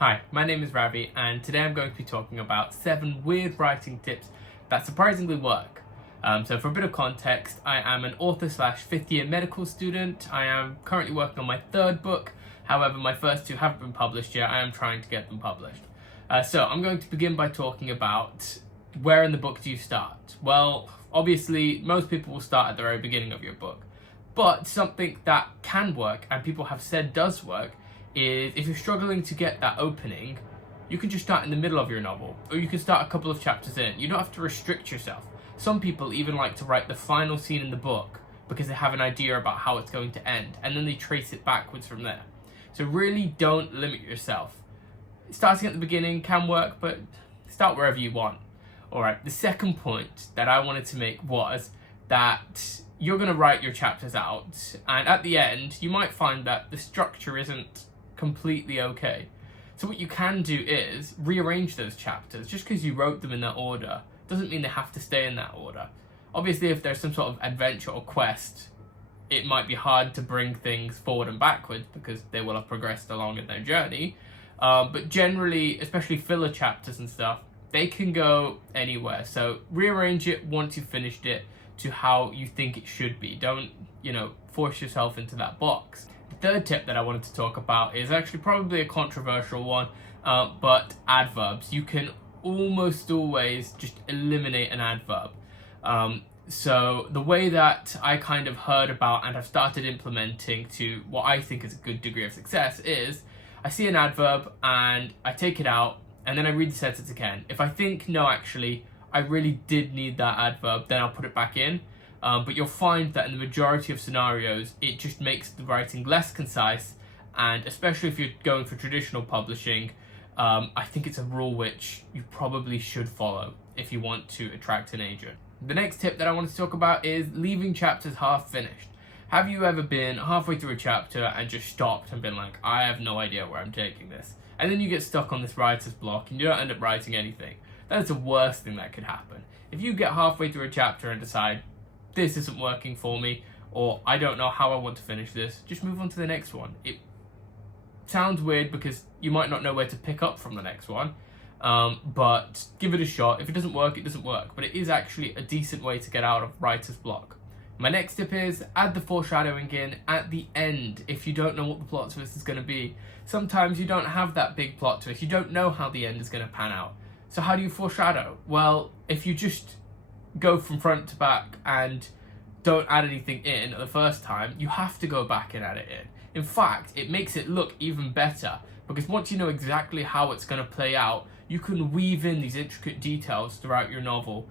Hi, my name is Ravi, and today I'm going to be talking about 7 weird writing tips that surprisingly work. So for a bit of context, I am an author slash 5th year medical student. I am currently working on my 3rd book. However, my first 2 haven't been published yet. I am trying to get them published. So I'm going to begin by talking about where in the book do you start? Well, obviously, most people will start at the very beginning of your book. But something that can work, and people have said does work, is if you're struggling to get that opening, you can just start in the middle of your novel, or you can start a couple of chapters in. You don't have to restrict yourself. Some people even like to write the final scene in the book because they have an idea about how it's going to end, and then they trace it backwards from there. So really don't limit yourself. Starting at the beginning can work, but start wherever you want. Alright, the second point that I wanted to make was that you're going to write your chapters out, and at the end you might find that the structure isn't completely okay. So what you can do is rearrange those chapters. Just because you wrote them in that order doesn't mean they have to stay in that order. Obviously, if there's some sort of adventure or quest, it might be hard to bring things forward and backwards because they will have progressed along in their journey. But generally, especially filler chapters and stuff, they can go anywhere. So rearrange it once you've finished it to how you think it should be. Don't, force yourself into that box. The third tip that I wanted to talk about is actually probably a controversial one, but adverbs. You can almost always just eliminate an adverb. So the way that I kind of heard about and have started implementing to what I think is a good degree of success is I see an adverb and I take it out and then I read the sentence again. If I think, no, actually, I really did need that adverb, then I'll put it back in. But you'll find that in the majority of scenarios, it just makes the writing less concise, and especially if you're going for traditional publishing, I think it's a rule which you probably should follow if you want to attract an agent. The next tip that I want to talk about is leaving chapters half finished. Have you ever been halfway through a chapter and just stopped and been like, I have no idea where I'm taking this? And then you get stuck on this writer's block and you don't end up writing anything. That is the worst thing that could happen. If you get halfway through a chapter and decide, this isn't working for me, or I don't know how I want to finish this, just move on to the next one. It sounds weird because you might not know where to pick up from the next one, but give it a shot. If it doesn't work, it doesn't work. But it is actually a decent way to get out of writer's block. My next tip is add the foreshadowing in at the end if you don't know what the plot twist is going to be. Sometimes you don't have that big plot twist. You don't know how the end is going to pan out. So how do you foreshadow? Well, if you just go from front to back and don't add anything in the first time, you have to go back and add it in. In fact, it makes it look even better because once you know exactly how it's going to play out, you can weave in these intricate details throughout your novel,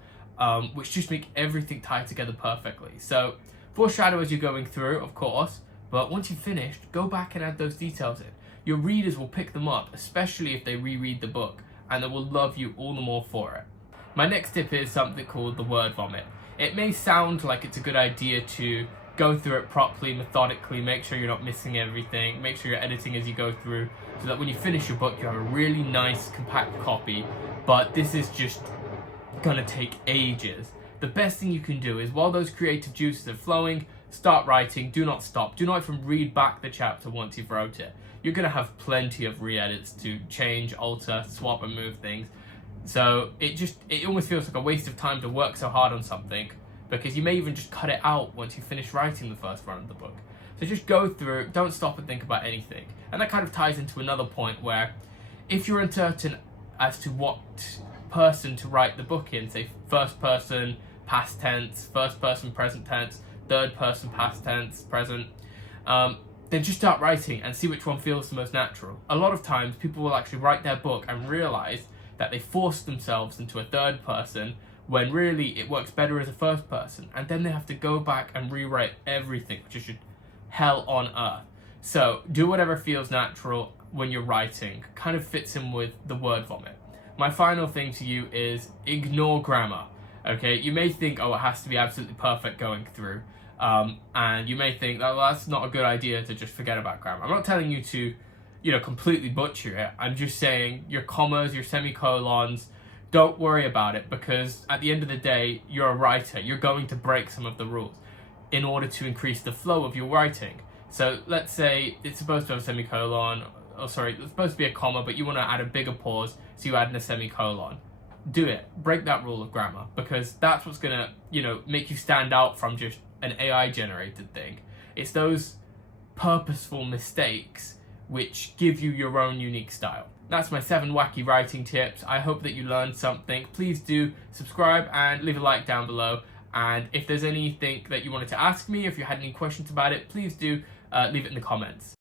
which just make everything tie together perfectly. So foreshadow as you're going through, of course, but once you've finished, go back and add those details in. Your readers will pick them up, especially if they reread the book, and they will love you all the more for it. My next tip is something called the word vomit. It may sound like it's a good idea to go through it properly, methodically, make sure you're not missing everything, make sure you're editing as you go through, so that when you finish your book, you have a really nice, compact copy, but this is just gonna take ages. The best thing you can do is, while those creative juices are flowing, start writing, do not stop. Do not even read back the chapter once you've wrote it. You're gonna have plenty of re-edits to change, alter, swap and move things. So it almost feels like a waste of time to work so hard on something because you may even just cut it out once you finish writing the first run of the book. So just go through, don't stop and think about anything. And that kind of ties into another point where if you're uncertain as to what person to write the book in, say first person past tense, first person present tense, third person past tense, present, then just start writing and see which one feels the most natural. A lot of times people will actually write their book and realize that they forced themselves into a third person when really it works better as a first person, and then they have to go back and rewrite everything, which is just hell on earth. So do whatever feels natural when you're writing, kind of fits in with the word vomit. My final thing to you is ignore grammar. Okay, you may think, oh, it has to be absolutely perfect going through, and you may think, oh, well, that's not a good idea to just forget about grammar. I'm not telling you to completely butcher it. I'm just saying your commas, your semicolons, don't worry about it because at the end of the day, you're a writer. You're going to break some of the rules in order to increase the flow of your writing. So let's say it's supposed to have a semicolon sorry, it's supposed to be a comma, but you want to add a bigger pause, so you add in a semicolon. Do it. Break that rule of grammar, because that's what's going to, make you stand out from just an AI generated thing. It's those purposeful mistakes which give you your own unique style. That's my 7 wacky writing tips. I hope that you learned something. Please do subscribe and leave a like down below. And if there's anything that you wanted to ask me, if you had any questions about it, please do leave it in the comments.